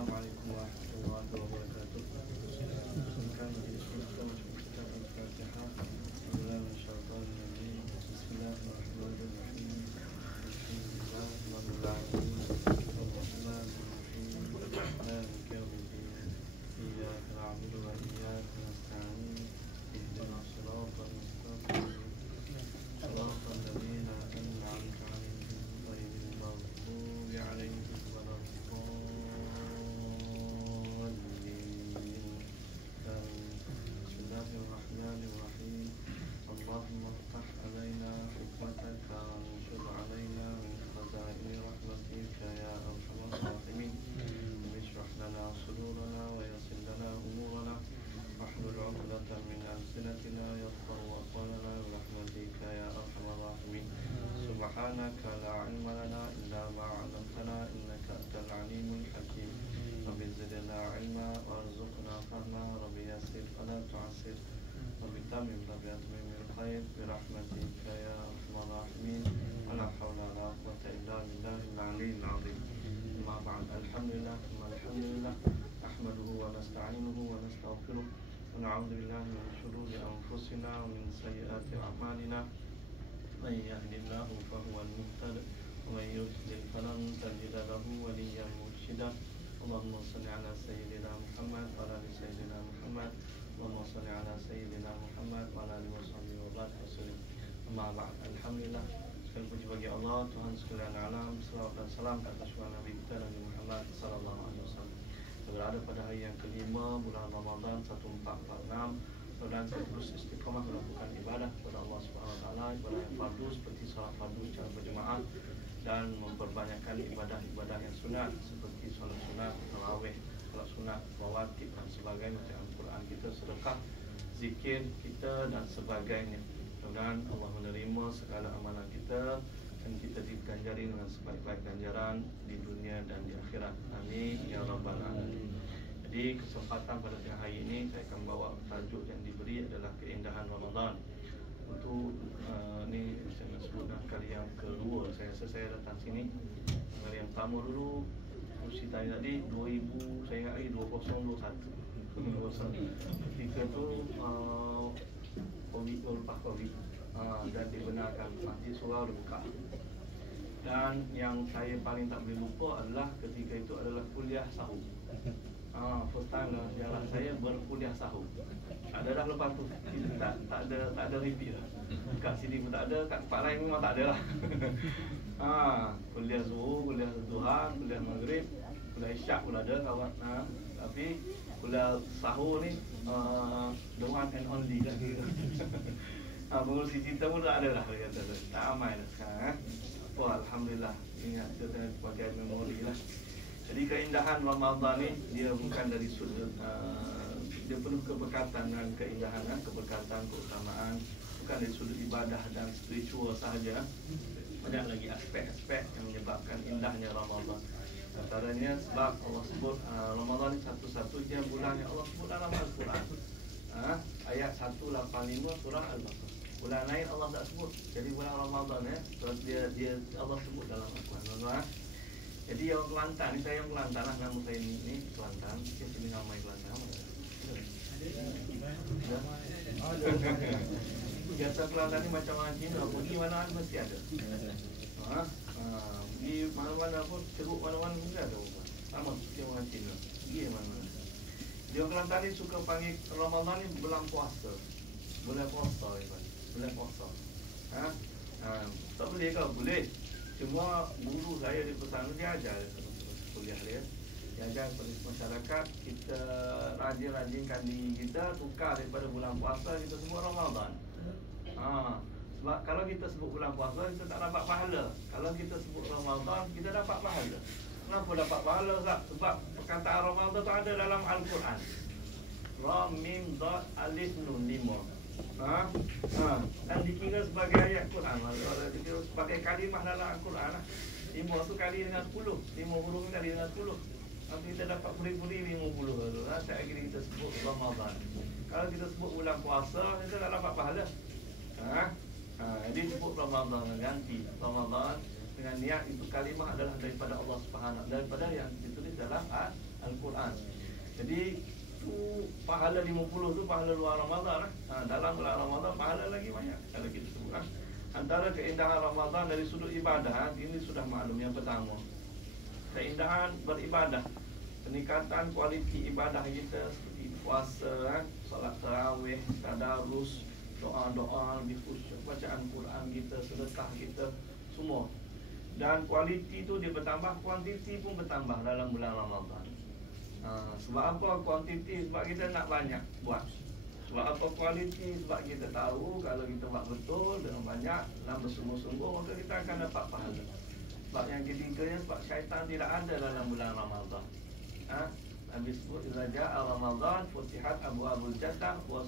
Assalamualaikum warahmatullahi wabarakatuh. Kami disebutkan kitab Al-Fatihah. Bismillahirrahmanirrahim. Bismillahirrahmanirrahim. Maliki yaumiddin. Iyyaka na'budu wa iyyaka nasta'in. Ihdinas siratal mustaqim. Siratal ladzina an'amta 'alaihim ghairil maghdubi 'alaihim Bismillahirrahmanirrahim. Allahumma iftah alaina hikmataka wanshur alaina min khazaini rahmatika ya arhamar rahimin. Ishrah lana sudurana wa yassir lana umurana wahlul 'uqdatam min alsinatina yafqahu qawlana bi rahmatika ya arhamar rahimin. Subhanaka la 'ilma lana illa ma 'allamtana innaka antal 'alimul hakim. Rabbi zidna 'ilma warzuqna fahma. Rabbi yassir wa la tu'assir. Rabbi tamim wa atmim bil khair bi rahmatika ya arhamar rahimin. Wa la hawla wa la quwwata illa billahil 'aliyyil 'azim. Amma ba'd. Alhamdulillah nahmaduhu wa nasta'inuhu wa nastaghfiruh wa na'udzu billahi min shururi anfusina wa min sayyiati a'malina. Man yahdihillahu fahuwal muhtadi wa man yudlil falan tajida lahu waliyyan mursyida. Allahumma shalli ala sayyidina Muhammad wa ala ali sayyidina Muhammad. Allahumma shalli ala sayyidina Muhammad wa ala alihi washabbihi wa barik wasallam. Amma ba'd. Alhamdulillah, segala puji bagi Allah, Tuhan sekalian alam. Salawat dan salam atas Nabi kita Nabi Muhammad sallallahu alaihi wasallam. Berada pada hari yang kelima bulan Ramadan 1446. Dan terus istiqamah melakukan ibadah kepada Allah Subhanahu Wa Taala, ibadah yang fardu seperti salat fardu secara berjemaah, dan memperbanyakkan ibadah-ibadah yang sunat seperti solat sunat, tarawih, solat sunat, rawatib dan sebagainya, bacaan Quran kita, sedekah, zikir kita dan sebagainya. Mudah-mudahan Allah menerima segala amalan kita dan kita diganjari dengan sebaik-baik ganjaran di dunia dan di akhirat. Amin ya rabbal alamin. Jadi kesempatan pada hari ini saya akan bawa tajuk yang diberi adalah keindahan Ramadan. Untuk ni saya nak sebutkan kali yang kedua saya rasa saya datang sini. Kali yang pertama dulu mesti tanya tadi 2000, saya ingat lagi 2021. Ketika tu Covid, lepas Covid, dan dibenarkan Masjid Surau dibuka. Dan yang saya paling tak boleh lupa adalah ketika itu adalah kuliah sahur. First time dalam sejarah saya berkuliah sahur. Ada dah lepas tu tak ada repeat lah. Kat sini pun tak ada, kat tempat lain memang tak ada lah. Kuliah zuhur, kuliah duha, kuliah maghrib, kuliah isyak pun ada kawan. Tapi kuliah sahur ni the one and only lah. Pengurusi cinta pun tak ada lah, dia kata. Tak ramai lah sekarang. Alhamdulillah, ingat kita sebagai memori lah. Jadi keindahan Ramadan ni dia bukan dari sudut dia penuh keberkatan dan keindahan, keberkatan, keutamaan, bukan dari sudut ibadah dan spiritual sahaja. Banyak lagi aspek-aspek yang menyebabkan indahnya Ramadan. Antaranya sebab Allah sebut Ramadan ni satu-satunya bulan yang Allah sebut dalam Al-Quran. Ayat 185 surah Al-Baqarah. Bulan lain Allah tak sebut. Jadi bulan Ramadan dia Allah sebut dalam Al-Quran. Jadi yang Kelantan ni, saya yang Kelantan lah, nama saya ni Kelantan. Mungkin sini ramai Kelantan. Biasa Kelantan ni macam orang Cina, pergi mana mesti ada. Pergi mana-mana pun, ceruk mana-mana mesti ada. Sama seperti orang Cina, pergi mana-mana. Dia Kelantan ni suka panggil Ramadan ni bulan puasa. Bulan puasa, bulan puasa. Tak boleh kau? Boleh. Cuma guru saya di pesantren dia ajar kuliah dia. Dia ajar kepada masyarakat kita rajin-rajinkan diri kita, tukar daripada bulan puasa kita sebut Ramadan. Sebab kalau kita sebut bulan puasa kita tak dapat pahala. Kalau kita sebut Ramadan kita dapat pahala. Kenapa dapat pahala? Sebab perkataan Ramadan tu ada dalam Al-Quran. Ra mim dad alif nun 5. Dan dikira sebagai ayat Quran. Dikira sebagai kalimah dalam Al-Quran. 5 tu kali dengan 10. 50 kali dengan 10. Nanti kita dapat puri-puri 50 tu. Tak kira kita sebut Ramadan. Kalau kita sebut bulan puasa, kita tak dapat pahala. Jadi sebut Ramadan, ganti Ramadan dengan niat itu kalimah adalah daripada Allah Subhanahu, daripada yang ditulis dalam Al-Quran. Jadi tu pahala 50 tu pahala luar Ramadan lah. Dalam bulan Ramadan pahala lagi banyak kalau kita sebut lah. Antara keindahan Ramadan dari sudut ibadah, ini sudah maklum. Yang pertama, keindahan beribadah, peningkatan kualiti ibadah kita seperti puasa, solat tarawih, tadarus, doa-doa, khusyuk, bacaan Quran kita, sedekah kita, semua. Dan kualiti itu dia bertambah, kuantiti pun bertambah dalam bulan Ramadan. Sebab apa kuantiti? Sebab kita nak banyak buat. Sebab apa kualiti? Sebab kita tahu kalau kita buat betul dengan banyak dan bersungguh-sungguh, maka kita akan dapat pahala. Sebab yang ketiganya, sebab syaitan tidak ada dalam bulan Ramadan. Nabi sebut, "Idza jaa Ramadan futihat abwaabul jannah wa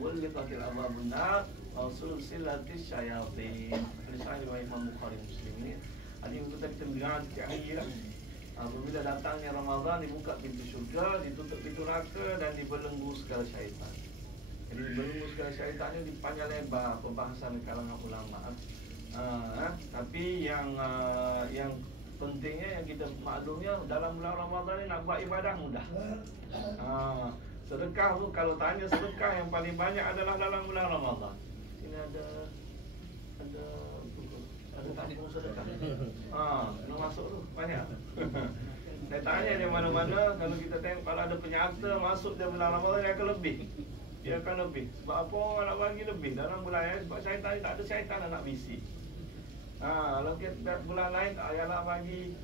ghulqatil abwaabun nar wa sulsilatis syayatin." Hadis sahih riwayat Imam Bukhari Muslim ini. Hadis itu kita dengar setiap hari lah. Apabila datangnya Ramadan, dibuka pintu syurga, ditutup pintu neraka dan dibelenggu segala syaitan. Jadi dibelenggu segala syaitan ini dipanjang lebar pembahasan di kalangan ulama. Tapi yang pentingnya, yang kita maklumnya, dalam bulan Ramadan ni nak buat ibadah mudah. Sedekah tu, kalau tanya sedekah yang paling banyak adalah dalam bulan Ramadan. Sini ada tabung sedekah. Nak masuk tu banyak. Saya tanya dia mana-mana, kalau kita tengok kalau ada penyata masuk dia bulan Ramadan, dia akan lebih. Dia akan lebih. Sebab apa orang nak bagi lebih dalam bulan ni? Sebab syaitan ni tak ada syaitan nak bisi. Kalau kita bulan lain ayalah bagi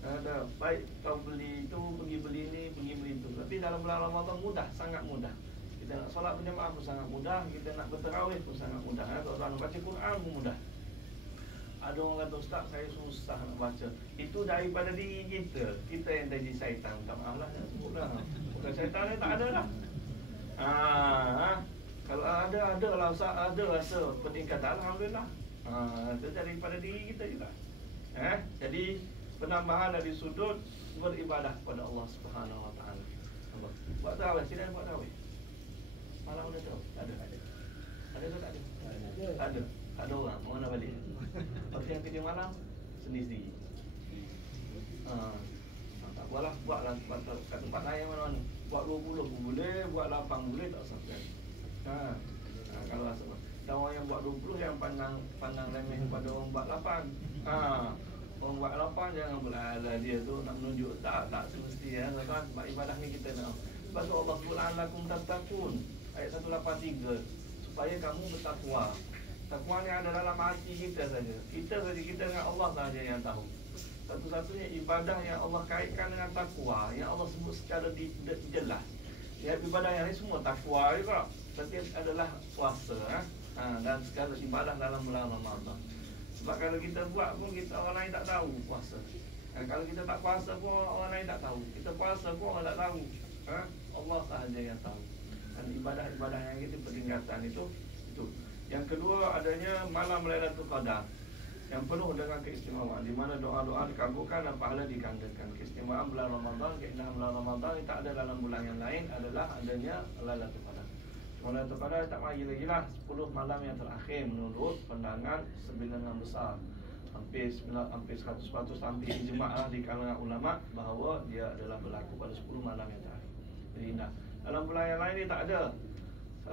ada baik kau beli itu, pergi beli ni, pergi beli itu. Tapi dalam bulan Ramadan mudah, sangat mudah. Kita nak solat berjemaah pun sangat mudah, kita nak bertarawih pun sangat mudah. Kalau nak baca Quran pun mudah. Ada orang kata, "Ustaz, saya susah nak baca." Itu daripada diri kita. Kita yang jadi syaitan. Tak maaf lah, nak sebutlah. Bukan syaitan ni, tak ada lah. Kalau ada lah Ustaz, ada rasa peningkatan, alhamdulillah. Itu daripada diri kita juga. Jadi penambahan dari sudut beribadah kepada Allah Subhanahu Wa Taala. Buat tarawih, sini buat tarawih. Malam ada tahu? Ada ke tak ada? Ada. Tak ada orang, mana balik. Lepas yang kerja malam sendiri-sendiri. Tak apalah, buatlah kat tempat lain mana-mana. Buat 20 pun boleh, buat 8 boleh, tak usah. Kalau rasa dan orang yang buat 20 yang pandang remeh pada orang buat 8. Orang buat 8 jangan pula dia tu nak menunjuk, tak semestinya tuan. Sebab ibadah ni kita nak. Sebab tu Allah sebut la'allakum tattaqun, ayat 183, supaya kamu bertakwa. Takwa ni ada dalam hati kita saja. Kita dengan Allah saja yang tahu. Satu-satunya ibadah yang Allah kaitkan dengan takwa, yang Allah sebut secara jelas. Ya, ibadah yang ini semua takwa juga. Berarti adalah puasa. Dan segala ibadah dalam bulan Ramadan. Sebab kalau kita buat pun orang lain tak tahu puasa. Kalau kita tak puasa pun orang lain tak tahu. Kita puasa pun orang tak tahu. Allah sahaja yang tahu. Dan ibadah-ibadah yang itu peningkatan itu. Yang kedua, adanya malam Lailatul Qadar yang penuh dengan keistimewaan, di mana doa-doa dikabulkan dan pahala digandakan. Keistimewaan bulan Ramadan, keindahan bulan Ramadan yang tak ada dalam bulan yang lain adalah adanya Lailatul Qadar. Lailatul Qadar tak lagi lah 10 malam yang terakhir menurut pandangan sebilangan besar. Hampir 100% hampir ijma' di kalangan ulama bahawa dia adalah berlaku pada 10 malam yang terakhir. Jadi indah. Dalam bulan yang lain ni tak ada.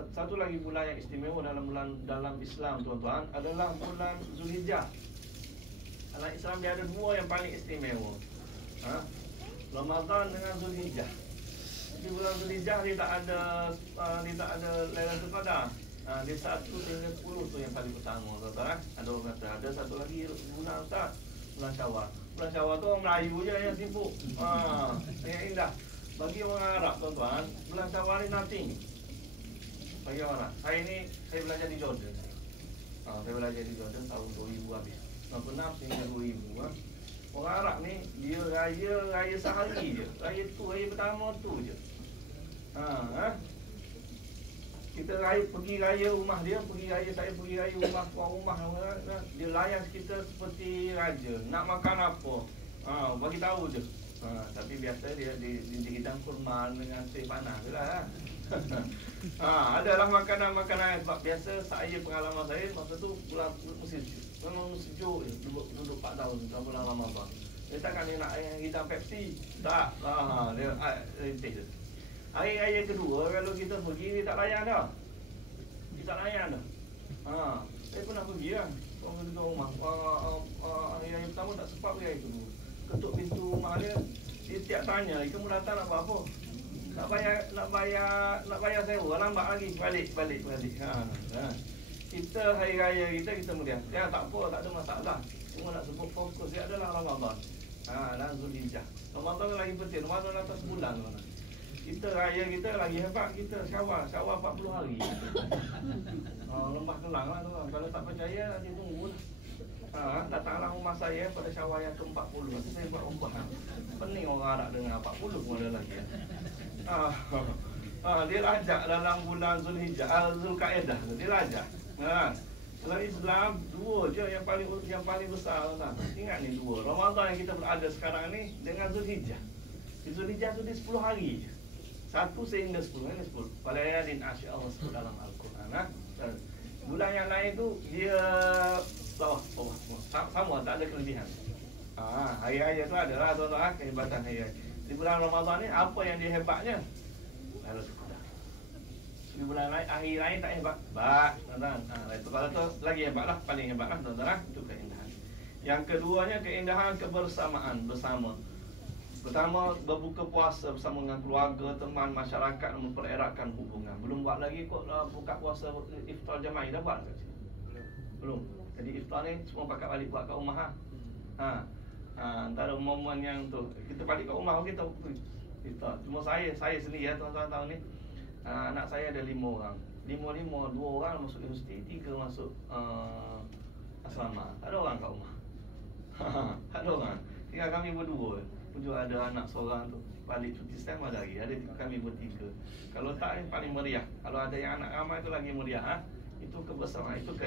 Satu lagi bulan yang istimewa dalam Islam, tuan-tuan, adalah bulan Zulhijjah. Dalam Islam dia ada 2 yang paling istimewa. Ramadan dengan Zulhijjah. Di bulan Zulhijjah dia tak ada Lailatul Qadar. Dia 1 hingga 10 tu yang paling pertama, tuan-tuan. Ada orang kata ada satu lagi bulan Ustaz, bulan Syawal. Bulan Syawal tu orang Melayu je yang sibuk. Yang indah. Bagi orang Arab, tuan-tuan, bulan Syawal ni nothing. Bagi orang, saya belajar di Jordan. Saya belajar di Jordan tahun 2000 habis. 96 sehingga 2000. Orang Arab ni dia raya sehari je. Raya pertama tu je. Kita pergi raya rumah dia, saya pergi raya rumah tuan rumah. Dia layan kita seperti raja. Nak makan apa? Bagi tahu je. Tapi biasa dia hidang kurma dengan teh panas lah. Adalah makanan-makanan sebab biasa saya pengalaman saya masa tu bulan musim sejuk, duduk 4 tahun dalam bulan Ramadan. Dia takkan dia nak air hitam Pepsi. Tak. Dia taste dia. Hari raya kedua kalau kita pergi dia tak layan dah. Dia tak layan dah. Saya pernah pergi lah. Orang tuan rumah. Hari raya pertama tak sempat pergi hari kedua. Ketuk pintu rumah dia. Dia tiap tanya, kamu datang nak buat apa? Nak bayar sewa, lambat lagi. Balik. Kita hari raya kita meriah. Ya tak apa, tak ada masalah. Cuma nak sebut fokus dia adalah Ramadan. Dan Zulhijjah. Ramadan lagi penting. Ramadan atas bulan mana. Kita raya kita lagi hebat, kita Syawal 40 hari. Lembah Kelang lah tu. Kalau tak percaya nanti tunggu lah. Datanglah rumah saya pada Syawal yang ke-40. Nanti saya buat umpahan. Pening orang nak dengar 40 pun ada lagi. Dia rajak dalam bulan Zulkaedah. Dia rajak. Dalam Islam dua je yang paling besar tak? Ingat ni dua. Ramadan yang kita berada sekarang ni dengan Zulhijjah. Di Zulhijjah tu dia 10 hari je. 1 sehingga 10. Ini 10. Falayalin asy Allah sebut dalam Al-Quran. Bulan yang lain tu dia sama, tak ada kelebihan. Hari raya tu adalah tuan-tuan kehebatan hari raya. Di bulan Ramadan ni apa yang dia hebatnya? Lalu sudah. Di bulan lain hari lain tak hebat. Tuan-tuan. Itu kalau tu lagi hebatlah, paling hebatlah tuan-tuan. Itu keindahan. Yang keduanya keindahan kebersamaan bersama. Pertama, berbuka puasa bersama dengan keluarga, teman, masyarakat, mempereratkan hubungan. Belum buat lagi kot buka puasa iftar jemaah. Dah buat ke? Belum. Jadi iftar ni semua pakat balik buat kat rumah. Antara momen yang tu kita balik kat rumah kita iftar. Cuma saya sendiri tuan-tuan tahu ni. Anak saya ada 5 orang. 2 orang masuk universiti, 3 masuk asrama. Tak ada orang kat rumah. Tak ada orang. Tinggal kami berdua. Juga ada anak seorang tu balik cuti setengah lagi. Ada kami bertiga. Kalau tak yang paling meriah. Kalau ada yang anak ramai tu lagi meriah. Itu kebersamaan, itu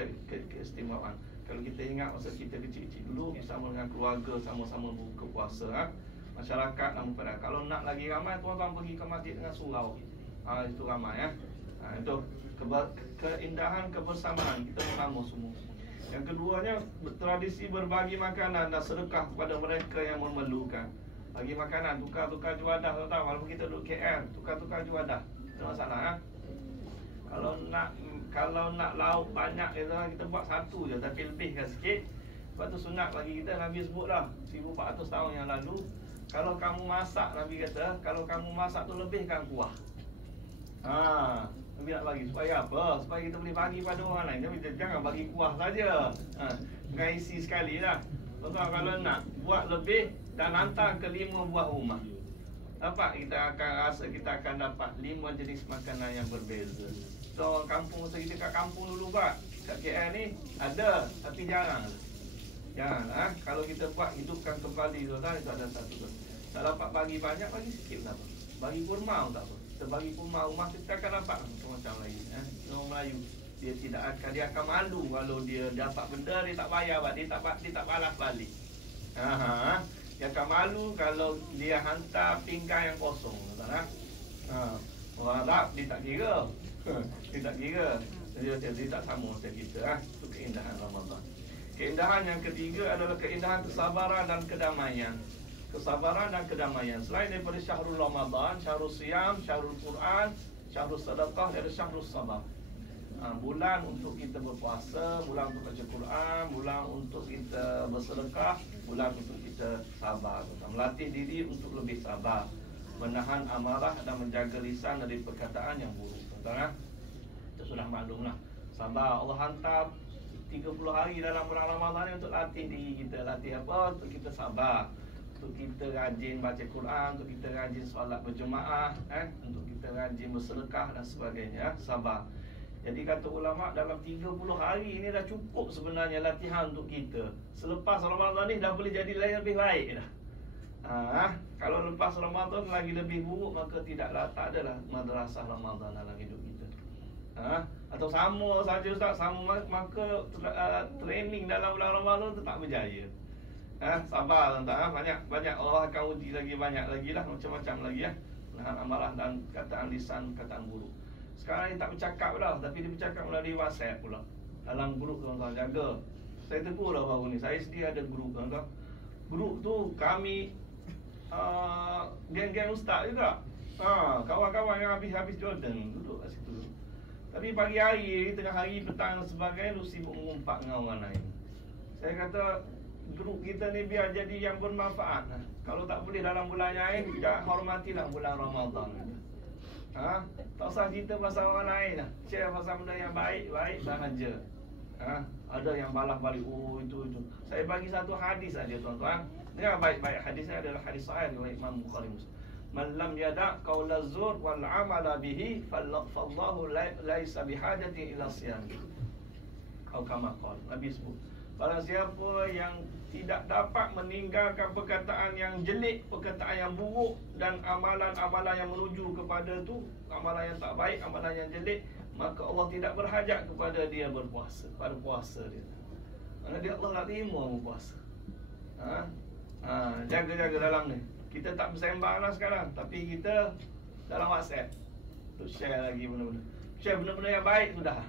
keistimewaan. Kalau kita ingat masa kita kecil-kecil dulu bersama dengan keluarga, sama-sama buka puasa, masyarakat dan pada. Kalau nak lagi ramai, tuan-tuan pergi ke masjid dengan surau. Itu ramai itu keindahan kebersamaan kita bersama semua. Yang keduanya tradisi berbagi makanan dan sedekah kepada mereka yang memerlukan. Bagi makanan, tukar-tukar juadah, tahu walaupun kita duduk KL, tukar-tukar juadah. Tak masalah. Kalau nak lauk banyak kita buat satu je, tapi lebihkan sikit. Sebab tu sunat bagi kita, Nabi sebut dah 1400 tahun yang lalu. Kalau kamu masak, Nabi kata, kalau kamu masak tu lebihkan kuah. Nabi nak bagi supaya apa? Supaya kita boleh bagi pada orang lain. Jangan bagi kuah saja. Dengan isi sekali lah. Tuan-tuan kalau nak buat lebih dan hantar ke 5 buah rumah, kita akan dapat 5 jenis makanan yang berbeza. So kampung, kita kat kampung dulu kat KL ni ada, tapi jarang. Kalau kita buat hidupkan kembali tuan-tuan, itu ada satu tu. Tak dapat bagi banyak, bagi sikit tak apa. Bagi kurma tak apa. Kita bagi kurma rumah kita akan dapat macam lain. Orang Melayu dia akan malu kalau dia dapat benda dia tak bayar, dia tak balas balik. Dia akan malu kalau dia hantar pinggan yang kosong, tuan-tuan. Orang Arab dia tak kira. Dia tak kira. Dia tak sama macam kita. Itu keindahan Ramadan. Keindahan yang ketiga adalah keindahan kesabaran dan kedamaian. Kesabaran dan kedamaian. Selain daripada syahrul Ramadan, syahrul Siyam, syahrul Quran, syahrul Sadaqah, ada syahrul Sabar. Bulan untuk kita berpuasa, bulan untuk baca Quran, bulan untuk kita bersedekah, bulan untuk kita sabar. Melatih diri untuk lebih sabar, menahan amarah dan menjaga lisan dari perkataan yang buruk. Tuan-tuan, kita sudah maklumlah. Sabar Allah hantar 30 hari dalam bulan Ramadan untuk latih diri kita. Latih apa? Untuk kita sabar, untuk kita rajin baca Quran, untuk kita rajin solat berjemaah, untuk kita rajin bersedekah dan sebagainya. Sabar. Jadi kata ulama, dalam 30 hari ini dah cukup sebenarnya latihan untuk kita. Selepas Ramadan ni dah boleh jadi lebih baik dah. Kalau lepas Ramadan lagi lebih buruk, maka tak adalah madrasah Ramadan dalam hidup kita. Atau sama saja Ustaz, maka training dalam bulan Ramadan tu tak berjaya. Sabar tuan-tuan. Banyak Allah akan uji lagi, banyak lagi lah, macam-macam lagi menahan amarah dan kataan lisan, kataan buruk. Sekarang ni tak bercakap dah, tapi dia bercakap melalui WhatsApp pula. Dalam grup tuan-tuan, jaga. Saya tegur dah baru ni, saya sendiri ada grup tuan-tuan. Grup tu kami geng-geng ustaz juga. Kawan-kawan yang habis Jordan duduk kat situ. Tapi pagi hari, tengah hari, petang dan sebagainya, lu sibuk mengumpat dengan orang lain. Saya kata grup kita ni biar jadi yang bermanfaat. Kalau tak boleh dalam bulan yang lain, kita hormatilah bulan Ramadan. Tak usah cerita pasal orang lain lah. Share pasal benda yang baik-baik sahaja. Ada yang balas balik, oh itu. Saya bagi satu hadis saja tuan-tuan. Dengar baik-baik, hadisnya adalah hadis sahih riwayat Imam Bukhari Muslim. Man lam yada' qaula zur wal 'amala bihi fallahu laisa bihajati ila siyam. Kau kama qala. Nabi sebut, barang siapa yang tidak dapat meninggalkan perkataan yang jelek, perkataan yang buruk dan amalan-amalan yang menuju kepada tu, amalan yang tak baik, amalan yang jelek, maka Allah tidak berhajat kepada dia berpuasa, pada puasa dia. Kerana dia Allah tak terima berpuasa. Jaga-jaga dalam ni. Kita tak bersembang lah sekarang, tapi kita dalam WhatsApp tu share lagi benda-benda. Share benda-benda yang baik sudah.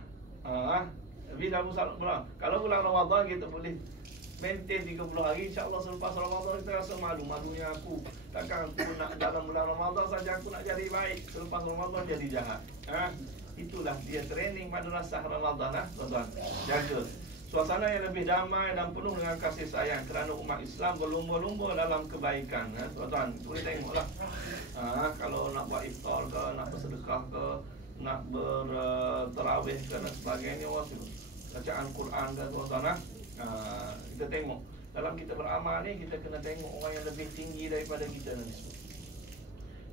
Tapi dalam bulan, kalau bulan Ramadan kita boleh maintain 30 hari, insya-Allah selepas Ramadan kita rasa malunya aku. Takkan aku nak dalam bulan Ramadan saja aku nak jadi baik, selepas Ramadan jadi jahat. Itulah dia training madrasah Ramadan tuan-tuan. Jaga suasana yang lebih damai dan penuh dengan kasih sayang kerana umat Islam berlumba-lumba dalam kebaikan. Tuan-tuan, boleh tengoklah. Kalau nak buat iftar ke, nak bersedekah ke, nak bertarawih ke dan sebagainya, bacaan Quran ke tuan-tuan. Kita tengok dalam kita beramal ni, kita kena tengok orang yang lebih tinggi daripada kita nanti.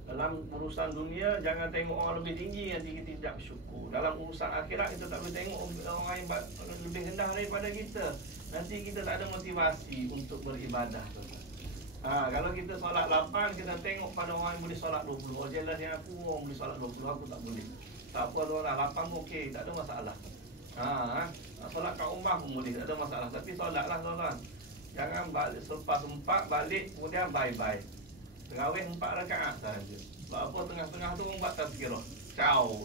Dalam urusan dunia, jangan tengok orang lebih tinggi nanti kita tidak bersyukur. Dalam urusan akhirat, kita tak boleh tengok orang yang lebih rendah daripada kita. Nanti kita tak ada motivasi untuk beribadah. Kalau kita solat 8, kita tengok pada orang yang boleh solat 20. Oh jelas yang aku, orang boleh solat 20, aku tak boleh. Tak apa tuan-tuan, 8 pun okey, tak ada masalah. Solat kat rumah pun boleh, tak ada masalah. Tapi solatlah tuan-tuan. Jangan balik selepas 4 balik kemudian bye-bye. Terawih 4 rakaat sahaja. Sebab apa tengah-tengah tu orang buat tazkirah. Caw.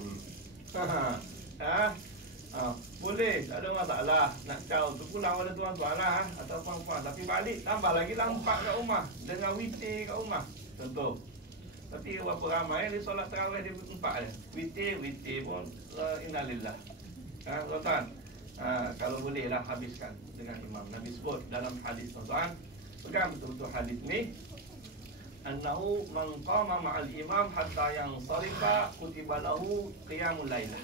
Boleh, tak ada masalah. Nak caw tu pulang pada tuan-tuan lah atau puan-puan. Tapi balik tambah lagi lah 4 kat rumah. Dengan witir kat rumah. Contoh. Tapi berapa ramai dia solat terawih dia 4 je. Witir pun innalillah. Tuan-tuan. Kalau bolehlah habiskan dengan imam. Nabi sebut dalam hadis tuan-tuan. Pegang betul-betul hadis ni. Annahu man qama ma'al imam hatta yang sarifa kutiba lahu qiyamul lailah.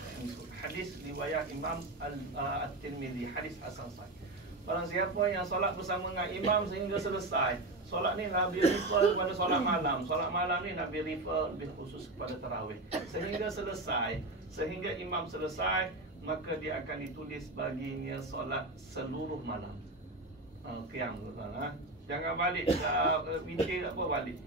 Hadis riwayat Imam At-Tirmizi, hadis hasan sahih. Barang siapa yang solat bersama dengan imam sehingga selesai. Solat ni Nabi refer kepada solat malam. Solat malam ni Nabi refer lebih khusus kepada tarawih. Sehingga selesai, sehingga imam selesai, maka dia akan ditulis baginya solat seluruh malam. Qiyam tuan-tuan. Jangan balik witir tak apa balik.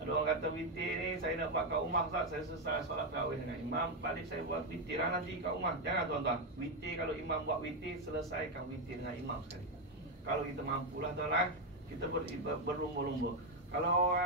Ada orang kata witir ni saya nak buat kat rumah Ustaz, saya selesai solat tarawih dengan imam, balik saya buat witir lah nanti kat rumah. Jangan tuan-tuan. Witir kalau imam buat witir, selesaikan witir dengan imam sekali. Kalau kita mampulah tuan-tuan, kita berlumba-lumba. Kalau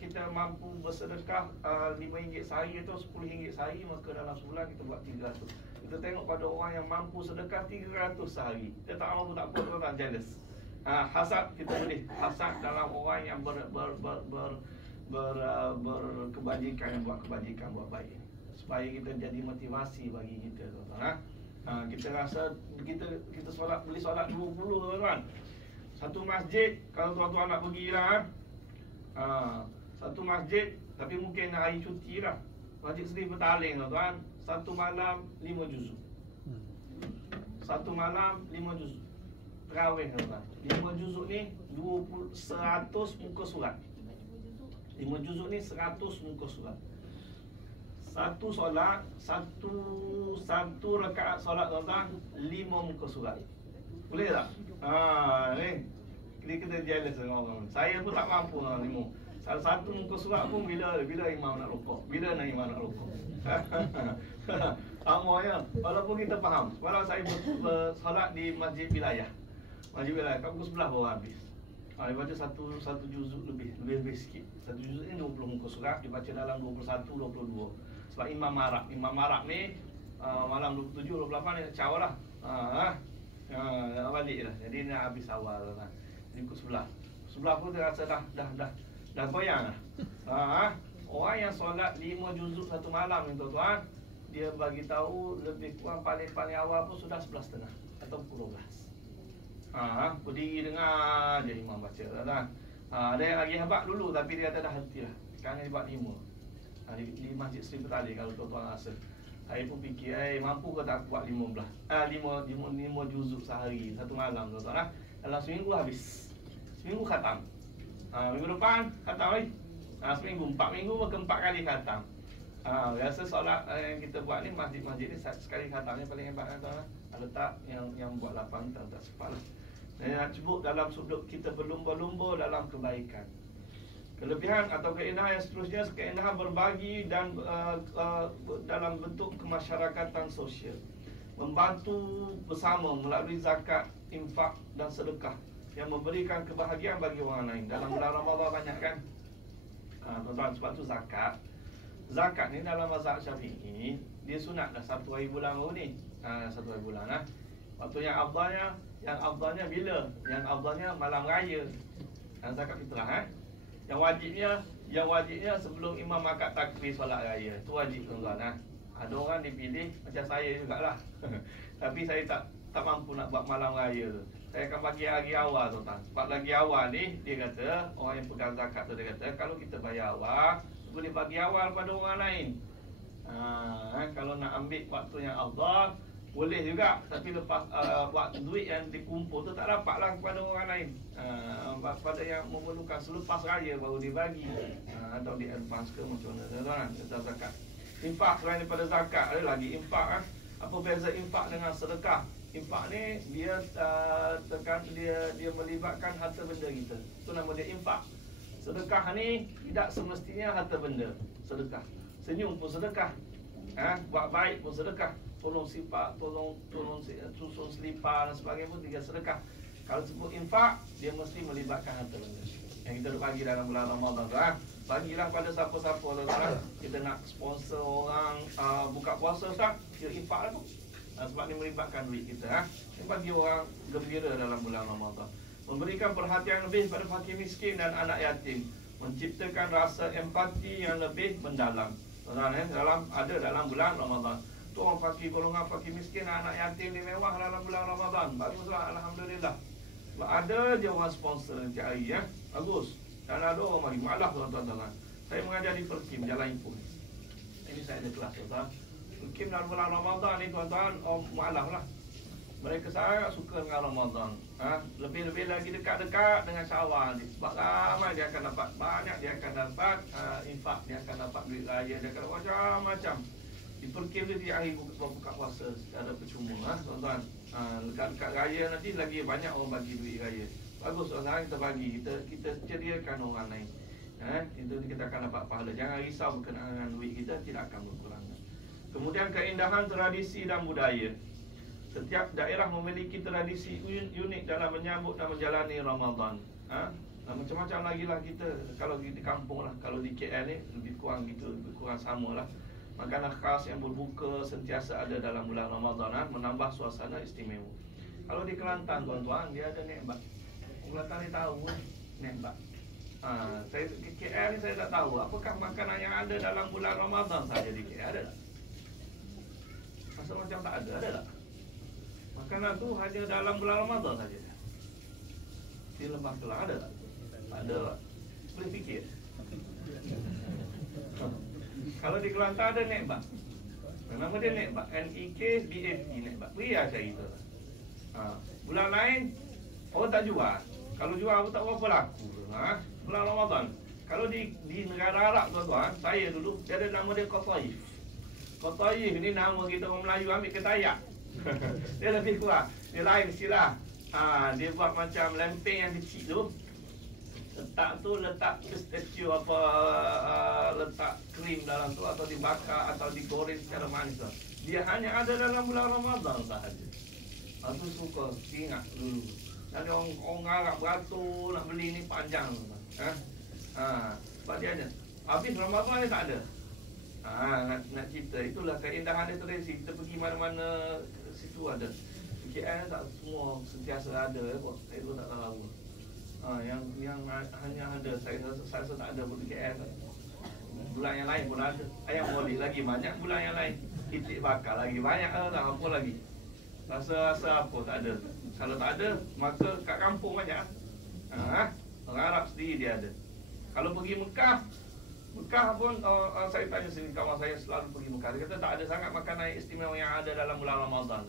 kita mampu bersedekah RM5 sehari atau RM10 sehari, maka dalam sebulan kita buat 300. Kita tengok pada orang yang mampu sedekah 300 sehari. Dia tak mampu tak apa tuan-tuan, jealous. Hasad kita boleh hasad dalam orang yang berkebajikan, yang buat kebajikan, buat baik, supaya kita jadi motivasi bagi kita tuan-tuan. Kita rasa kita solat, boleh solat 20 tuan-tuan. Satu masjid, kalau tuan-tuan nak pergi lah, satu masjid, tapi mungkin hari cuti lah, Masjid Seri Petaling tuan-tuan, satu malam 5 juzuk. Satu malam 5 juzuk. Terawih tuan-tuan. 5 juzuk ni 100 muka surat. 5 juzuk ni 100 muka surat. Satu solat, satu rakaat solat tuan-tuan, 5 muka surat. Boleh tak? Ni kita jealous dengan orang. Saya pun tak mampu dengan 5. Salah satu muka surat pun bila imam nak rukuk. Bila nak imam nak rukuk. Amanya, walaupun kita faham. Kalau saya bersolat di masjid wilayah. Masjid wilayah, kat pukul 11 baru habis. Dia baca satu juzuk lebih sikit. Satu juzuk ni 20 muka surat, dibaca dalam 21, 22. Sebab Imam Marab ni malam 27, 28 dia caw lah. Balik lah. Jadi nak habis awal lah. Jadi pukul 11 sebelah pun dia rasa dah goyang lah. Orang yang solat 5 juzuk satu malam ni tuan-tuan, dia bagi tahu lebih kurang paling awal pun sudah 11.30 atau pukul 12. Berdiri dengar je imam baca lah. Ada yang lagi hebat dulu tapi dia kata dah henti lah. Sekarang dia buat 5. Di Masjid Sri Petali kalau tuan-tuan rasa. Saya pun fikir, mampu ke tak buat 5 juzuk sehari, satu malam tuan-tuan lah. Dalam seminggu habis. Seminggu khatam. Minggu depan khatam lagi. Seminggu, 4 minggu ke 4 kali khatam. Biasa solat yang kita buat ni, masjid-masjid ni sekali khatamnya paling hebat kan tuan-tuan. Letak yang buat 8 tak sempat lah. Dan nak sebut dalam sudut kita berlumba-lumba dalam kebaikan. Kelebihan atau keindahan yang seterusnya, keindahan berbagi dan dalam bentuk kemasyarakatan sosial. Membantu bersama melalui zakat, infak dan sedekah yang memberikan kebahagiaan bagi orang lain. Dalam bulan Ramadan banyak kan? Tuan-tuan, sebab tu zakat ni dalam mazhab Syafi'i dia sunat dah 1 hari bulan baru ni. 1 hari bulan lah. Waktu yang afdalnya bila? Yang afdalnya malam raya. Zakat fitrah Yang wajibnya sebelum imam akad takbir solat raya. Itu wajib tuan-tuan. Ada orang dipilih macam saya jugalah. Tapi saya tak mampu nak buat malam raya tu. Saya akan bagi hari awal tuan-tuan. Sebab lagi awal ni dia kata, orang yang pegang zakat tu dia kata, kalau kita bayar awal, boleh bagi awal pada orang lain. Kalau nak ambil waktu yang afdal boleh juga, tapi lepas waktu duit yang dikumpul tu tak dapatlah kepada orang lain. Pada yang memerlukan selepas raya baru dibagi, atau di advance ke macam mana tuan-tuan, tentang zakat. Infak selain daripada zakat ada lagi infak. Apa beza infak dengan sedekah? Infak ni dia dia melibatkan harta benda kita. Itu nama dia infak. Sedekah ni tidak semestinya harta benda. Sedekah. Senyum pun sedekah. Buat baik pun sedekah. Tolong susun selipar dan sebagainya pun juga sedekah. Kalau sebut infak, dia mesti melibatkan harta benda. Yang kita bagi dalam bulan Ramadan. Bagilah pada siapa-siapa tuan-tuan. Kita nak sponsor orang buka puasa Ustaz, kita infak lah tu. Sebab ni melibatkan duit kita. Ini bagi orang gembira dalam bulan Ramadan. Memberikan perhatian lebih pada fakir miskin dan anak yatim. Menciptakan rasa empati yang lebih mendalam. Dalam bulan Ramadan. Tu orang fakir, golongan fakir miskin, anak yatim ni mewah dalam bulan Ramadan. Baguslah, alhamdulillah. Sebab ada je orang sponsor setiap hari bagus. Dan ada orang bagi malah tuan-tuan. Saya mengajar di Perkim Jalan Ipoh. Ini saya ada kelas tuan-tuan. Perkim dalam bulan Ramadan ni tuan-tuan, malah lah. Mereka sangat suka dengan Ramadan. Lebih-lebih lagi dekat-dekat dengan Syawal ni. Sebab ramai dia akan dapat banyak, dia akan dapat infak, dia akan dapat duit raya, dia akan dapat macam-macam. Di Perkim dia di hari buka puasa secara percuma tuan-tuan. Dekat-dekat raya nanti lagi banyak orang bagi duit raya. Bagus tuan-tuan, kita bagi, kita cediakan orang lain. Itu kita akan dapat pahala. Jangan risau berkenaan dengan duit kita, tidak akan berkurang. Kemudian keindahan tradisi dan budaya. Setiap daerah memiliki tradisi unik dalam menyambut dan menjalani Ramadan. Macam-macam lagi lah kita. Kalau di kampung lah, kalau di KL ni lebih kurang gitu, lebih kurang sama lah. Makanan khas yang berbuka sentiasa ada dalam bulan Ramadan, menambah suasana istimewa. Kalau di Kelantan tuan-tuan, dia ada nekbat. Kelantan ni tahu nekbat. Saya di KL ni saya tak tahu apakah makanan yang ada dalam bulan Ramadan saja di KL ada tak? Masa macam tak ada tak? Makanan tu hanya dalam bulan Ramadan saja. Di Lembah Kelang ada tak? Tak ada tak? Boleh fikir. Kalau di Kelantan ada nekbat. Nama dia nekbat, NEKBAT, nekbat. Beri lah cari tu. Bulan lain orang tak jual. Kalau jual pun tak berapa laku. Bulan Ramadan. Kalau di negara Arab tuan-tuan, saya dulu dia ada nama dia Qataif. Qataif ni nama kita orang Melayu ambil ketayak. Dia lebih kurang. Dia lain istilah. Dia buat macam lempeng yang kecil tu. Letak pistachio apa, letak krim dalam tu atau dibakar atau digoreng secara manis tu. Dia hanya ada dalam bulan Ramadan sahaja. Aku suka ingat dulu. Ada orang Arab beratur nak beli ni panjang. Sebab dia ada. Habis Ramadan ni tak ada. Nak cerita itulah keindahan dia tradisi. Kita pergi mana-mana situ ada. KL tak semua sentiasa ada kot. Saya pun tak tahu. yang hanya ada saya rasa tak ada pun KL. Bulan yang lain pun ada. Ayam Maulid lagi banyak bulan yang lain. Itik bakar lagi banyak tak apa lagi. Rasa apa tak ada. Kalau tak ada maka kat kampung banyak. Orang Arab sendiri dia ada. Kalau pergi Mekah pun saya tanya sini kawan saya selalu pergi Mekah. Dia kata tak ada sangat makanan istimewa yang ada dalam bulan Ramadan.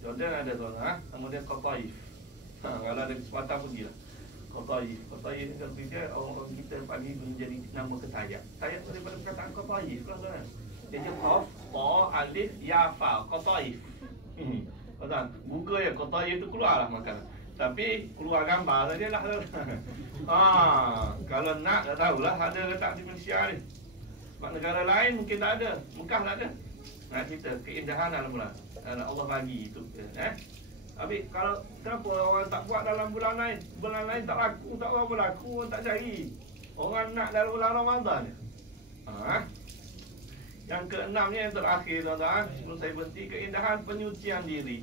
Jordan ada tuan. Kemudian Qataif. Kalau ada kesempatan pergilah. Qataif ni kalau dia orang kita panggil menjadi nama ketayak. Tayak daripada perkataan Qataif lah tuan. Dia je Qaf, Ta, Alif, Ya, Fa, Qataif. Tuan, Google ya Qataif tu keluarlah makanan. Tapi keluar gambar sajalah. Kalau nak dah tahulah ada letak di Malaysia ni. Sebab negara lain mungkin tak ada. Mekah tak ada. Nak cerita keindahan dalam bulan. Allah bagi itu. Habis kalau kenapa orang tak buat dalam bulan lain? Bulan lain tak laku, tak orang berlaku, orang tak cari. Orang nak dalam bulan Ramadan ni. Yang keenamnya yang terakhir tuan-tuan, sebelum saya berhenti, keindahan penyucian diri.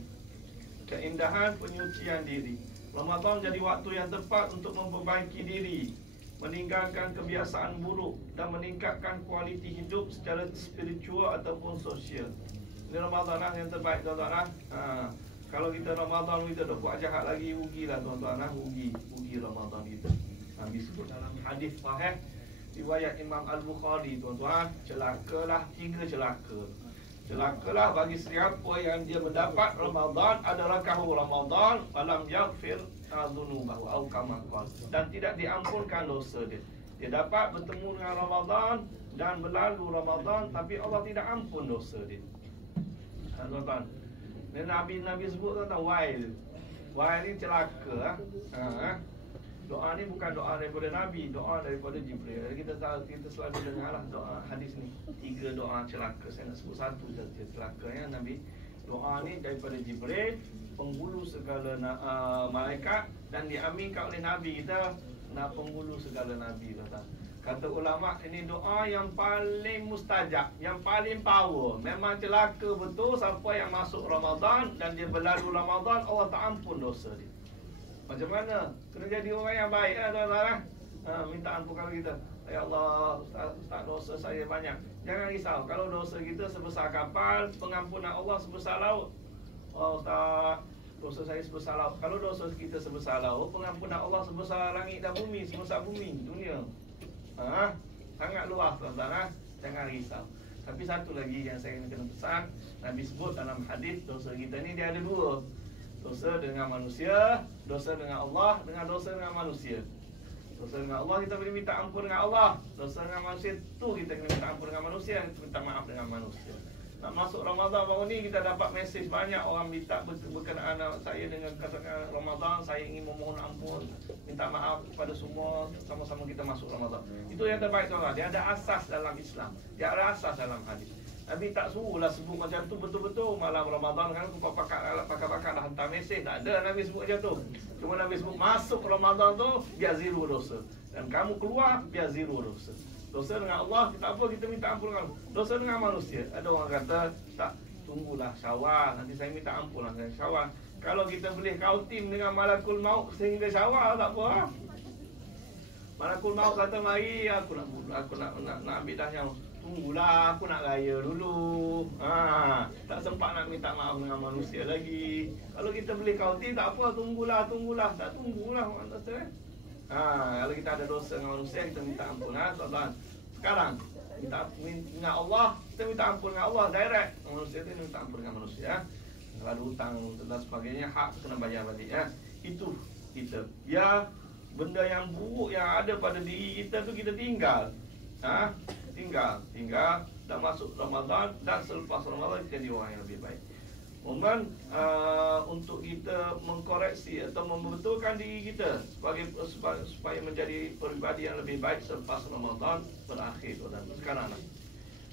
Keindahan penyucian diri. Ramadan jadi waktu yang tepat untuk memperbaiki diri, meninggalkan kebiasaan buruk dan meningkatkan kualiti hidup secara spiritual ataupun sosial. Ini Ramadan yang terbaik tuan-tuan. Kalau kita Ramadan kita dah buat jahat lagi, rugilah tuan-tuan. Rugi Ramadan kita. Disebut dalam hadis sahih riwayat Imam Al-Bukhari tuan-tuan, celakalah 3 celaka. Celakalah bagi siapa yang dia mendapat Ramadan adalah kahul Ramadan alam yaghfir dzunubahu au kama qala, dan tidak diampunkan dosa dia. Dia dapat bertemu dengan Ramadan dan berlalu Ramadan tapi Allah tidak ampun dosa dia. Tuan-tuan, Nabi sebut tuan-tuan wail ni celaka. Doa ni bukan doa daripada Nabi, doa daripada Jibril. Kita selalu dengarlah doa hadis ni. 3 doa celaka. Saya nak sebut satu saja celaka yang Nabi. Doa ni daripada Jibril, penghulu segala malaikat, dan diaminkan oleh Nabi kita, penghulu segala Nabi. Kata ulama, ini doa yang paling mustajab, yang paling power. Memang celaka betul siapa yang masuk Ramadan dan dia berlalu Ramadan, Allah tak ampun dosa dia. Macam mana? Kena jadi orang yang baik tuan-tuan. Minta ampunkan kita. Ya Allah, Ustaz dosa saya banyak. Jangan risau. Kalau dosa kita sebesar kapal, pengampunan Allah sebesar laut. Ustaz, dosa saya sebesar laut. Kalau dosa kita sebesar laut, pengampunan Allah sebesar langit dan bumi, sebesar bumi, dunia. Sangat luas tuan-tuan. Jangan risau. Tapi satu lagi yang saya kena pesan, Nabi sebut dalam hadis, dosa kita ni dia ada 2. Dosa dengan manusia, dosa dengan Allah, dengan dosa dengan manusia. Dosa dengan Allah kita boleh minta ampun dengan Allah. Dosa dengan manusia tu kita kena minta ampun dengan manusia, kita minta maaf dengan manusia. Nak masuk Ramadan baru ni kita dapat mesej banyak orang minta berkenaan saya dengan katakan Ramadan, saya ingin memohon ampun, minta maaf kepada semua, sama-sama kita masuk Ramadan. Itu yang terbaik tuan-tuan. Dia ada asas dalam Islam. Dia ada asas dalam hadis. Nabi tak suruhlah sebut macam tu betul-betul malam Ramadan kan pakar-pakar dah hantar mesej. Tak ada Nabi sebut macam tu. Cuma Nabi sebut masuk Ramadan tu biar zero dosa, dan kamu keluar biar zero dosa. Dosa dengan Allah kita apa, kita minta ampun dengan Allah. Dosa dengan manusia, ada orang kata tak, tunggulah Syawal, nanti saya minta ampun lah dengan Syawal. Kalau kita boleh kautim dengan Malakul Maut sehingga Syawal tak apa. Malakul Maut kata mari aku nak ambil dah nyawa. Tunggulah, aku nak raya dulu. Tak sempat nak minta maaf dengan manusia lagi. Kalau kita boleh kauti, tak apa, tunggulah. Tak tunggulah. Kalau kita ada dosa dengan manusia, kita minta ampun. Tuan-tuan, sekarang minta dengan Allah, kita minta ampun dengan Allah direct. Manusia itu minta ampun dengan manusia. Kalau ada hutang dan sebagainya, hak kena bayar balik. Itu kita. Ya, benda yang buruk yang ada pada diri kita tu kita tinggal. Tinggal dan masuk Ramadan, dan selepas Ramadan kita jadi orang yang lebih baik. Mohon untuk kita mengkoreksi atau membetulkan diri kita supaya menjadi pribadi yang lebih baik selepas Ramadan berakhir. Dan sekarang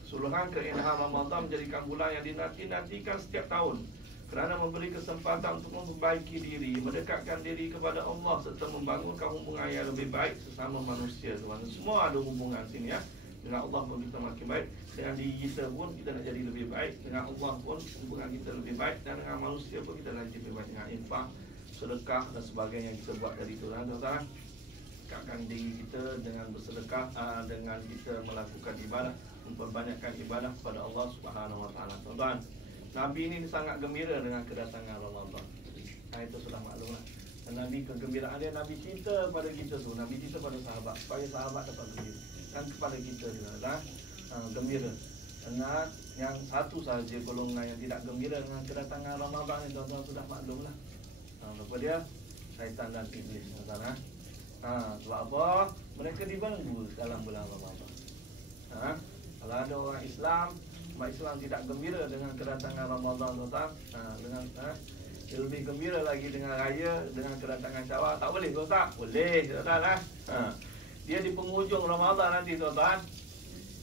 keseluruhan keindahan Ramadan menjadikan bulan yang dinanti-nantikan setiap tahun, kerana memberi kesempatan untuk memperbaiki diri, mendekatkan diri kepada Allah, serta membangunkan hubungan yang lebih baik sesama manusia. Semua ada hubungan sini ya. Dengan Allah pun kita makin baik, dengan diri kita pun kita nak jadi lebih baik, dengan Allah pun hubungan kita lebih baik, dan dengan manusia pun kita nak jadi lebih baik. Dengan infak sedekah dan sebagainya yang kita buat dari itu, tuan-tuan. Dekatkan diri kita dengan bersedekah, dengan kita melakukan ibadah, memperbanyakkan ibadah kepada Allah Subhanahu Wa Taala. Tuan-tuan, Nabi ini sangat gembira dengan kedatangan Ramadan. Itu sudah maklumlah. Dan Nabi kegembiraan dia, Nabi cerita pada kita tu, Nabi cerita pada sahabat supaya sahabat dapat gembira, dan kepada kita juga gembira. Dan yang satu sahaja golongan yang tidak gembira dengan kedatangan Ramadan ini, tuan-tuan sudah maklumlah. Apa dia? Syaitan dan iblis, tuan-tuan. Sebab apa? Mereka dibelenggu dalam bulan Ramadan. Kalau ada orang Islam, umat Islam tidak gembira dengan kedatangan Ramadan, tuan-tuan, dia lebih gembira lagi dengan raya, dengan kedatangan Syawal. Tak boleh ke tak? Boleh, tuan-tuan. Dia di penghujung Ramadan nanti, tuan-tuan,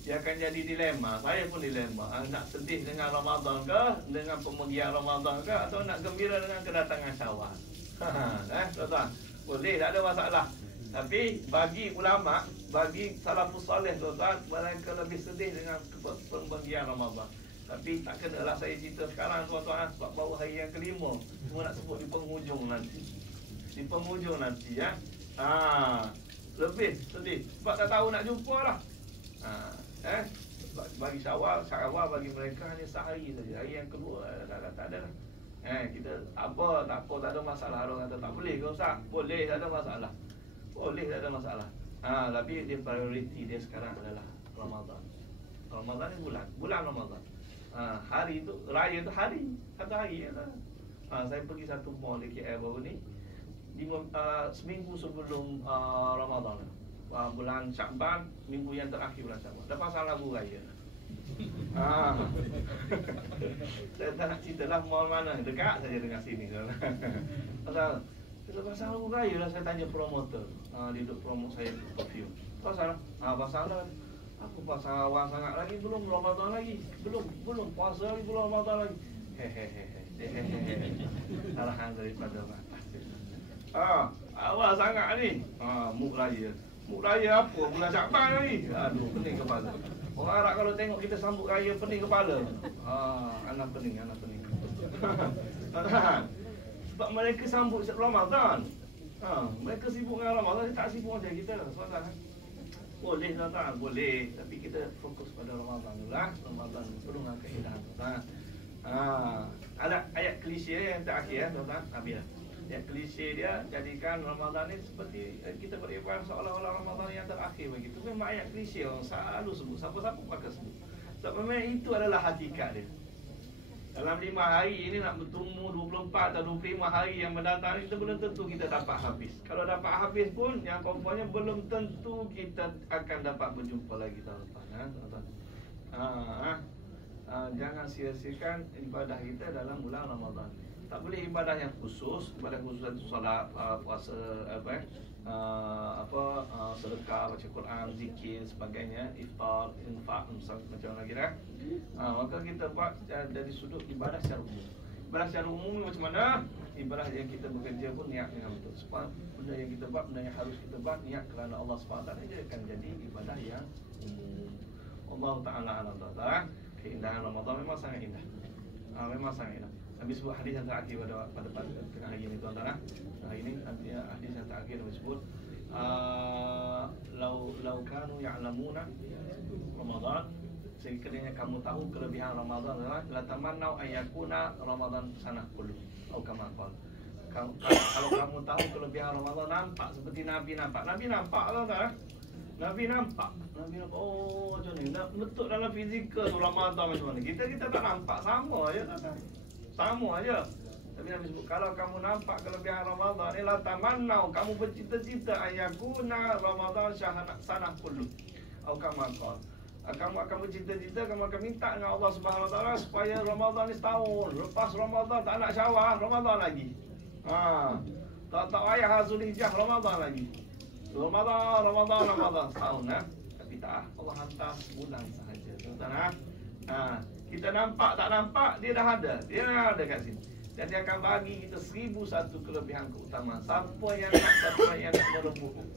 dia akan jadi dilema. Saya pun dilema. Nak sedih dengan Ramadan ke, dengan pemergian Ramadan ke, atau nak gembira dengan kedatangan Syawal? Tuan-tuan, boleh, tak ada masalah. Tapi bagi ulama, bagi salafus salih, tuan-tuan, mereka lebih sedih dengan pemergian Ramadan. Tapi tak kenalah saya cerita sekarang, tuan-tuan, sebab baru hari yang kelima. Semua nak sebut di penghujung nanti. Di penghujung nanti, ya. Lebih sedih sebab tak tahu nak jumpa lah. Bagi Syawal bagi mereka hanya sehari saja. Hari yang kedua tak ada lah. Kita apa, tak ada masalah. Orang kata tak boleh ke Ustaz? Boleh, tak ada masalah. Boleh, tak ada masalah. Tapi dia prioriti dia sekarang adalah Ramadan. Ramadan ni bulan Ramadan. Hari tu, raya tu hari, satu hari ya. Saya pergi satu mall di KL baru ni, seminggu sebelum Ramadan, bulan Syakban, minggu yang terakhir bulan Syakban, dah pasang lagu raya. Saya tak nak cerita lah mall mana, dekat saja dengan sini. Pasal kita pasang lagu raya lah, saya tanya promoter, dia duduk promote saya perfume. Pasal lah. Aku pasal awal sangat lagi, belum Ramadan lagi. Belum puasa lagi, belum Ramadan lagi. Arahan daripada atas. Awal sangat ni. Muk raya apa? Bulan Syakban lagi. Aduh, pening kepala. Orang Arab kalau tengok kita sambut raya pening kepala. Anak pening. Sebab mereka sambut Ramadan. Mereka sibuk dengan Ramadan, dia tak sibuk macam kita. Soalan. Boleh tuan-tuan, boleh. Tapi kita fokus pada Ramadan dulu lah. Ramadan penuh dengan keindahan, tuan-tuan. Ada ayat klise yang terakhir, tuan-tuan. Habis lah. Ayat klise dia jadikan Ramadan ni seperti kita beribadah seolah-olah Ramadan yang terakhir begitu. Memang ayat klise orang selalu sebut. Siapa-siapa pakai sebut. Sebab memang itu adalah hakikat dia. Dalam 5 hari ini nak bertemu 24 atau 25 hari yang mendatang, kita belum tentu kita dapat habis. Kalau dapat habis pun, yang konformnya belum tentu kita akan dapat berjumpa lagi tahun depan. Jangan sia-siakan ibadah kita dalam bulan Ramadan. Tak boleh ibadah yang khusus, ibadah khusus itu solat, puasa, sedekah, baca Quran, zikir, sebagainya, iftar, infak, macam lagi dah. Maka kita buat dari sudut ibadah secara umum. Ibadah secara umum macam mana? Ibadah yang kita bekerja pun niat dengan betul. Sebab benda yang kita buat, benda yang harus kita buat, niat kerana Allah SWT, dia akan jadi ibadah yang umum. Allah Ta'ala alam. Keindahan Ramadan memang sangat indah. Memang sangat indah. Nabi sebut hadis yang terakhir pada tengah hari ini, tuan-tuan. Hari ini hadis yang terakhir Nabi sebut, lau kanu ya'lamuna Ramadan, sekiranya kamu tahu kelebihan Ramadan adalah la tamannau ayyakuna Ramadan sanah kullu atau kama qala. Kalau kamu tahu kelebihan Ramadan, nampak seperti Nabi nampak. Nabi nampak lah. Nabi nampak. Oh macam ni. Betul dalam fizikal tu Ramadan macam mana. Kita tak nampak, sama aja tak. Sama aja. Tapi Nabi sebut, kalau kamu nampak kelebihan Ramadan ni, la tamannau, kamu bercita-cita ayyakuna Ramadan sanah kullu atau kama qala. Kamu akan bercita-cita, kamu akan minta dengan Allah Subhanahu Wa Taala supaya Ramadan ni setahun. Lepas Ramadan tak nak Syawal, Ramadan lagi. Tak payah Zulhijjah, Ramadan lagi. Ramadan setahun Tapi tak, Allah hantar bulan sahaja, tuan-tuan. Kita nampak tak nampak, dia dah ada. Dia dah ada kat sini. Dan dia akan bagi kita 1001 kelebihan keutamaan. Siapa yang nak merebut,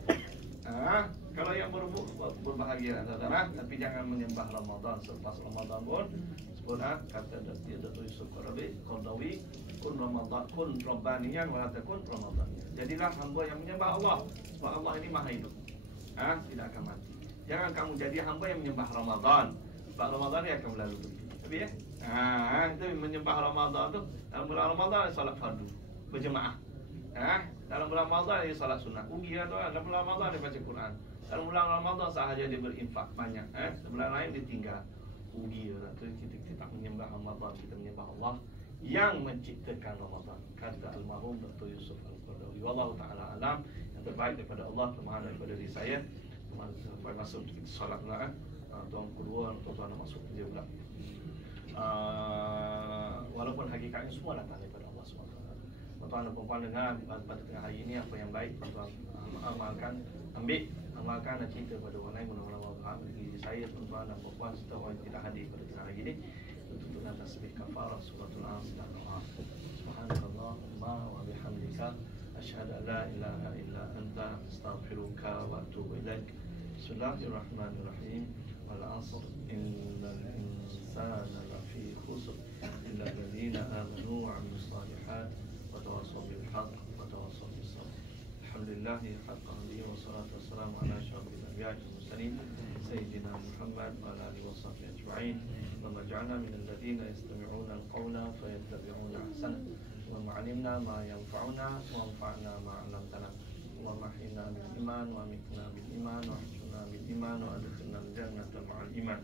Kalau yang berbahagia adalah, tapi jangan menyembah Ramadan selepas Ramadan pun. Sebut kata Datuk Yusuf Qaradawi, kun Ramadan, kun Rabbaniyan wa la takun Ramadan. Jadilah hamba yang menyembah Allah, sebab Allah ini maha hidup. Tidak akan mati. Jangan kamu jadi hamba yang menyembah Ramadan, sebab Ramadan dia akan berlalu pergi. Tapi itu menyembah Ramadan tu dalam bulan Ramadan solat fardu berjemaah. Dalam bulan Ramadan dia solat sunat. Ugi tu dalam bulan Ramadan dia baca Quran. Dalam bulan Ramadan sahaja dia berinfak banyak. Bulan lain dia tinggal. Ugi tu kita tak menyembah Ramadan, kita menyembah Allah yang menciptakan Ramadan. Kata almarhum Dr. Yusuf Al-Qaradawi. Wallahu taala alam. Yang terbaik daripada Allah, termahan daripada diri saya. Sampai masuk kita solat pula. Tuan kedua, tuan nak masuk kerja pula. Walaupun hakikatnya semua datang daripada Allah SWT. Tuan dan perempuan dengar pada tengah hari ini apa yang baik tuan amalkan, amalkan dan cinta pada orang lain. Mudah-mudahan Allah faham diri saya, tuan dan perempuan serta orang yang tidak hadir pada tengah hari ini untuk dengan tasbih kafarah suratul Al-Asr. Subhanakallahumma wa bihamdika asyhadu an la ilaha illa anta astaghfiruka wa atubu ilaik. Bismillahirrahmanirrahim. Wal 'asr innal insana lafi khusr illa alladhina amanu wa 'amilus shalihat wa tawassaw bil haqq wa tawassaw bis sabr. Alhamdulillah haqqan li wa salatu wassalamu ala asyrafil anbiya'i wal mursalin sayyidina Muhammad wa ala alihi wa sahbihi ajma'in. Allahumma ij'alna minal ladzina yastami'una al-qawla fayattabi'una ahsana. Allahumma 'allimna ma yanfa'una wa anfa'na ma 'allamtana. Allahumma ahyina bil iman wa amitna bil iman wa ahshurna bil iman wa adkhilna al-jannata ma'al iman.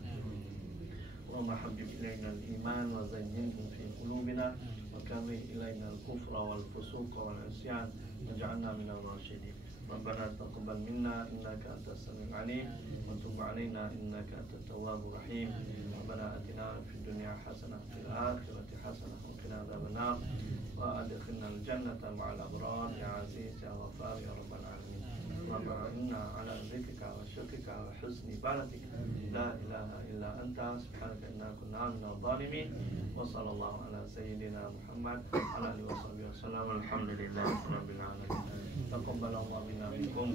Allahumma habbib ilayna al-iman wa zayyinhu fi qulubina wa karrih ilayna al-kufra wal fusuqa wal 'isyan waj'alna minal rasyidin. Rabbana taqabbal minna innaka antas samiul 'alim wa tub 'alaina innaka antat tawwabur rahim. Rabbana atina fid dunya hasanah wa fil akhirati hasanah wa qina adzabannar wa adkhilna al-jannata ma'al abrar ya aziz ya ghafar ya rabbal alamin. Rabbana inna ala dzikrika wa syukrika wa husni ibadatik la ilaha illa anta subhanaka inna kunna minadh dhalimin. Wa sallallahu ala sayyidina Muhammad ala alihi wa sahbihi wasallam. Alhamdulillahi rabbil alamin. Taqabbalallahu minna minkum.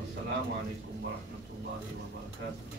Wassalamualaikum warahmatullahi wabarakatuh.